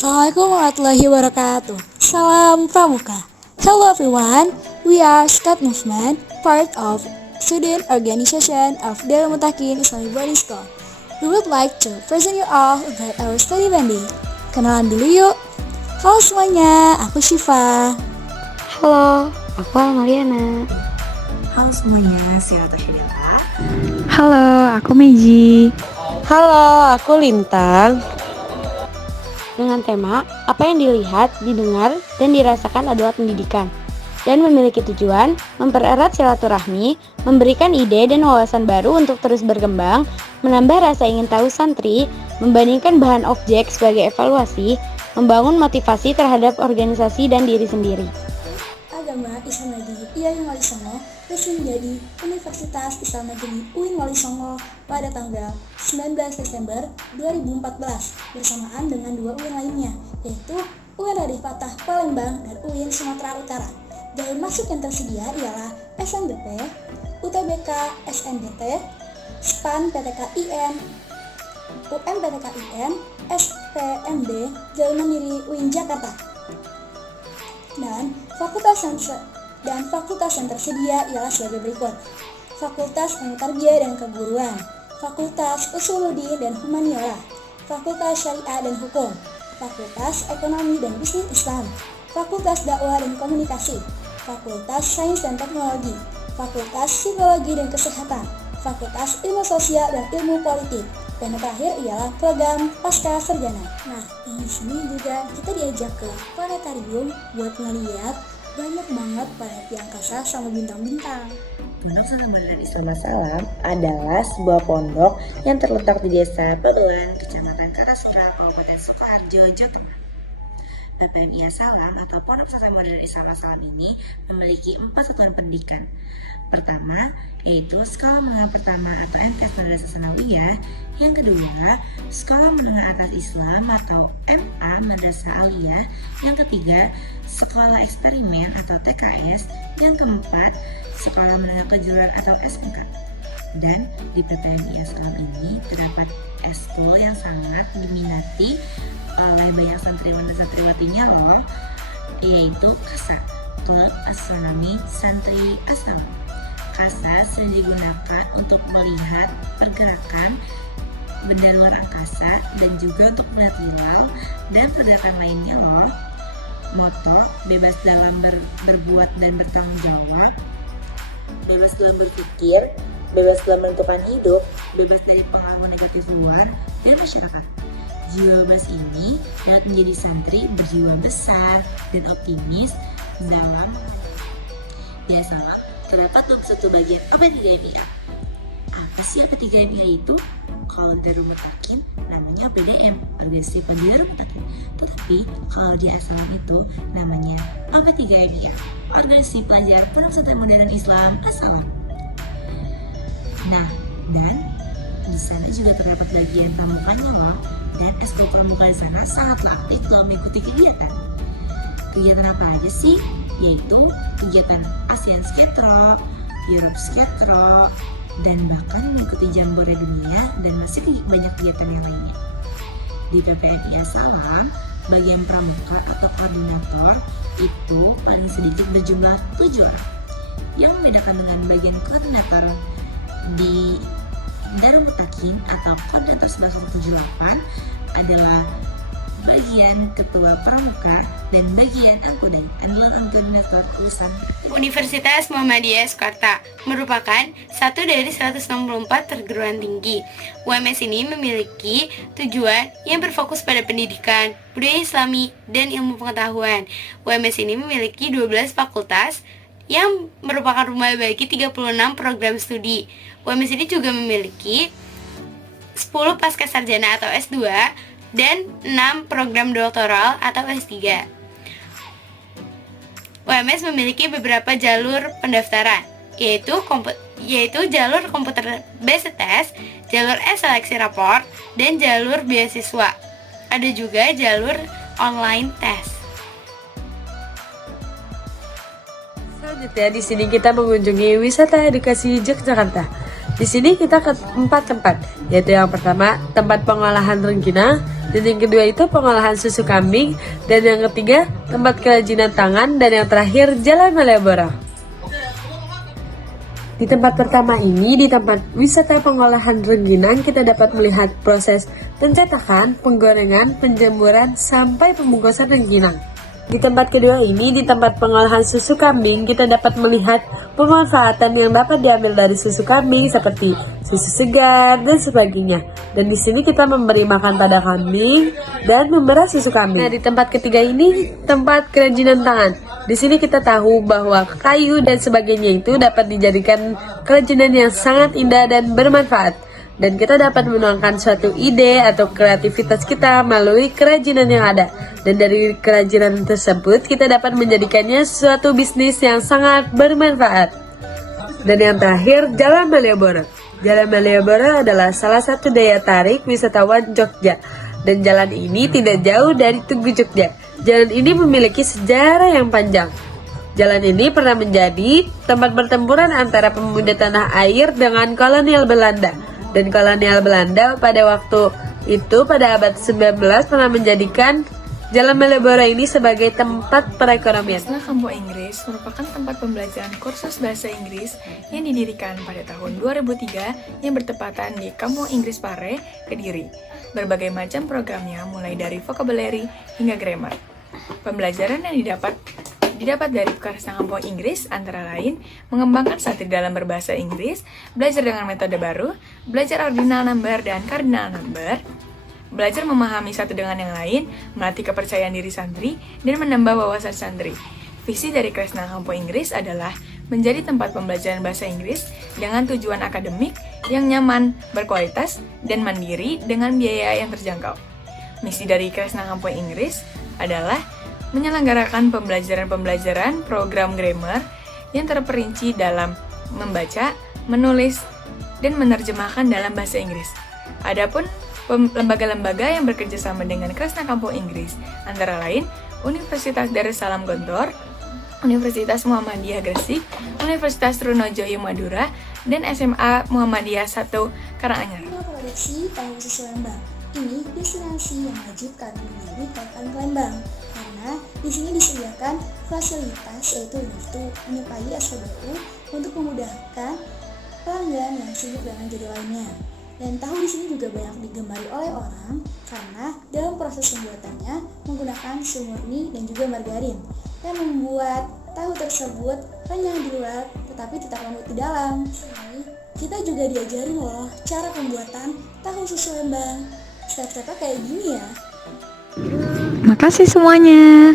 Assalamualaikum warahmatullahi wabarakatuh. Salam Pramuka. Hello everyone, we are Scout Movement, part of student organization of Darul Mutakin Islamic Boarding School. We would like to present you all about our study banding. Kenalan dulu yuk. Halo semuanya, aku Syifa. Halo, aku Almariana. Halo semuanya, saya Tasya Delta. Halo, aku Meiji. Halo, aku Lintang. Dengan tema, apa yang dilihat, didengar, dan dirasakan adalah pendidikan. Dan memiliki tujuan, mempererat silaturahmi, memberikan ide dan wawasan baru untuk terus berkembang, menambah rasa ingin tahu santri, membandingkan bahan objek sebagai evaluasi, membangun motivasi terhadap organisasi dan diri sendiri. Agama Islam Negeri IAIN Wali Songo resmi menjadi Universitas Islam Negeri UIN Wali Songo pada tanggal 19 Desember 2014 bersamaan dengan dua UIN lainnya, yaitu UIN Radhi Fatah Palembang dan UIN Sumatera Utara. Jalur masuk yang tersedia ialah SNBP, UTBK SNBT, SPAN PTK IN, PTK IN, SPMB, Jalur Mandiri UIN Jakarta. Dan fakultas yang tersedia ialah sebagai berikut: Fakultas Ilmu Tarbiyah dan Keguruan, Fakultas Usuluddin dan Humaniora, Fakultas Syariah dan Hukum, Fakultas Ekonomi dan Bisnis Islam, Fakultas Dakwah dan Komunikasi, Fakultas Sains dan Teknologi, Fakultas Psikologi dan Kesehatan, Fakultas Ilmu Sosial dan Ilmu Politik, dan yang terakhir ialah program Pasca Sarjana. Nah, di sini juga kita diajak ke planetarium buat ngeliat banyak banget planet di angkasa sama bintang-bintang. Pondok Pesantren Modern Islam Salam adalah sebuah pondok yang terletak di Desa Pedoan, Kecamatan Karasura, Kabupaten Sukoharjo, Jawa Tengah. PPMI Salam atau Pondok Pesantren Modern Islam Salam ini memiliki 4 satuan pendidikan. Pertama, yaitu Sekolah Menengah Pertama atau MTS Madrasah Tsanawiyah. Yang kedua, Sekolah Menengah Atas Islam atau MA Madrasah Aliyah. Yang ketiga, Sekolah Eksperimen atau TKS. Yang keempat, Sekolah Menengah Kejuruan atau SMK. Dan di PPMI Salam ini terdapat eskul yang sangat diminati oleh banyak santriwan dan santriwatinya loh, yaitu KASA, Klub Astronomi Santri Asal. KASA sering digunakan untuk melihat pergerakan benda luar angkasa dan juga untuk melihat hilal dan pergerakan lainnya loh. Moto bebas dalam berbuat dan bertanggung jawab, bebas dalam berpikir, bebas dalam menentukan hidup, bebas dari pengaruh negatif luar dan masyarakat. Jiwa bebas ini dapat menjadi santri berjiwa besar dan optimis dalam Salam. Terdapat 21 bagian AP3MIA. Apa sih AP3MIA itu? Kalau di Darul Mutakin namanya PDM, Organisasi Pembina Darul Mutakin. Tetapi kalau di Asalam itu namanya AP3MIA, Organisasi Pelajar Pondok Pesantren Modern Islam Asalam. Nah, dan di sana juga terdapat bagian pramukanya loh, dan eskul pramuka di sana sangatlah aktif dalam mengikuti kegiatan. Kegiatan apa aja sih? Yaitu kegiatan ASEAN Sketro, Europe Sketro, dan bahkan mengikuti Jambore Dunia dan masih banyak kegiatan yang lainnya. Di PPMI Salam, bagian pramuka atau koordinator itu paling sedikit berjumlah 7 orang. Yang membedakan dengan bagian koordinator di Darul Mutakin atau koordinator 1178 adalah bagian ketua pramuka dan bagian angkudan adalah koordinator urusan. Universitas Muhammadiyah Soekarta merupakan satu dari 164 perguruan tinggi. UMS ini memiliki tujuan yang berfokus pada pendidikan, budaya Islami, dan ilmu pengetahuan. UMS ini memiliki 12 fakultas yang merupakan rumah bagi 36 program studi. UMS ini juga memiliki 10 pascasarjana atau S2 dan 6 program doktoral atau S3. UMS memiliki beberapa jalur pendaftaran, yaitu jalur komputer based test, jalur seleksi raport, dan jalur beasiswa. Ada juga jalur online test. Selanjutnya di sini kita mengunjungi wisata edukasi Yogyakarta. Di sini kita ke 4 tempat, yaitu yang pertama tempat pengolahan rengginang, dan yang kedua itu pengolahan susu kambing, dan yang ketiga tempat kerajinan tangan, dan yang terakhir Jalan Malioboro. Di tempat pertama ini, di tempat wisata pengolahan rengginang, kita dapat melihat proses pencetakan, penggorengan, penjemuran, sampai pembungkusan rengginang. Di tempat kedua ini, di tempat pengolahan susu kambing, kita dapat melihat pemanfaatan yang dapat diambil dari susu kambing seperti susu segar dan sebagainya. Dan di sini kita memberi makan pada kambing dan memerah susu kambing. Nah, di tempat ketiga ini, tempat kerajinan tangan. Di sini kita tahu bahwa kayu dan sebagainya itu dapat dijadikan kerajinan yang sangat indah dan bermanfaat. Dan kita dapat menuangkan suatu ide atau kreativitas kita melalui kerajinan yang ada. Dan dari kerajinan tersebut kita dapat menjadikannya suatu bisnis yang sangat bermanfaat. Dan yang terakhir, Jalan Malioboro. Jalan Malioboro adalah salah satu daya tarik wisatawan Jogja. Dan jalan ini tidak jauh dari Tugu Jogja. Jalan ini memiliki sejarah yang panjang. Jalan ini pernah menjadi tempat pertempuran antara pemuda tanah air dengan kolonial Belanda. Dan kolonial Belanda pada waktu itu pada abad 19 pernah menjadikan Jalan Malioboro ini sebagai tempat perekonomian. Kresna Kampung Inggris merupakan tempat pembelajaran kursus bahasa Inggris yang didirikan pada tahun 2003 yang bertepatan di Kampung Inggris Pare, Kediri. Berbagai macam programnya mulai dari vocabulary hingga grammar. Pembelajaran yang didapat dari Kresna Kampung Inggris antara lain mengembangkan satir dalam berbahasa Inggris, belajar dengan metode baru, belajar ordinal number dan cardinal number, belajar memahami satu dengan yang lain, melatih kepercayaan diri santri, dan menambah wawasan santri. Visi dari Kresna Kampung Inggris adalah menjadi tempat pembelajaran bahasa Inggris dengan tujuan akademik yang nyaman, berkualitas, dan mandiri dengan biaya yang terjangkau. Misi dari Kresna Kampung Inggris adalah menyelenggarakan pembelajaran-pembelajaran program grammar yang terperinci dalam membaca, menulis, dan menerjemahkan dalam bahasa Inggris. Adapun lembaga-lembaga yang bekerja sama dengan Kresna Kampung Inggris antara lain Universitas Darussalam Gontor, Universitas Muhammadiyah Gresik, Universitas Trunojoyo Madura, dan SMA Muhammadiyah 1 Karanganyar. Koleksi tahu susu Lembang. Ini destinasi yang wajib kami menjadi kawasan Lembang karena di sini disediakan fasilitas yaitu menyuplai SPBU untuk memudahkan pelanggan yang sibuk dengan judi lainnya. Dan tahu di sini juga banyak digemari oleh orang karena dalam proses pembuatannya menggunakan susu murni dan juga margarin yang membuat tahu tersebut renyah di luar tetapi tetap lembut di dalam. Kita juga diajarin loh cara pembuatan tahu susu Lembang. Step-stepnya kayak gini ya. Makasih semuanya.